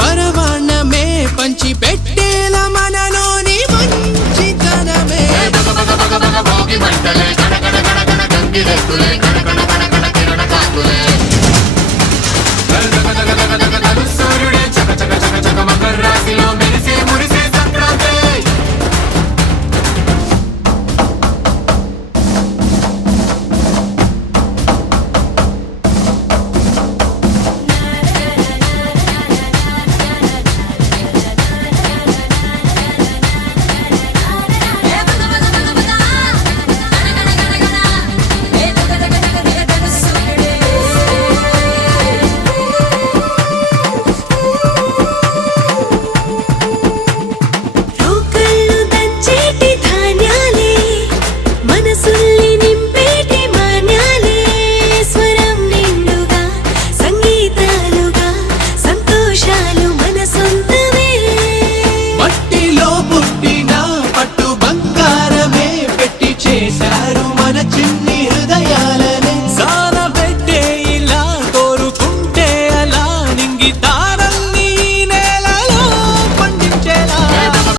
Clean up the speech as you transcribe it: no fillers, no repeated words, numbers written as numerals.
పరవాణమే పంచి పెట్టేల మనలోని మంచితనమే భోగి మంటలే కడకడ కడకడ గంగిరెద్దులే కడకడ కడకడ కిరణ కాకులే సూర్యుడే చక చక చక చక మకర రాశిలో మెరిసే మురిసే సంక్రాంతి చేశారు మన చిన్ని హృదయాలనే సాన పెట్టే ఇలా కోరుకుంటే అలా నింగితా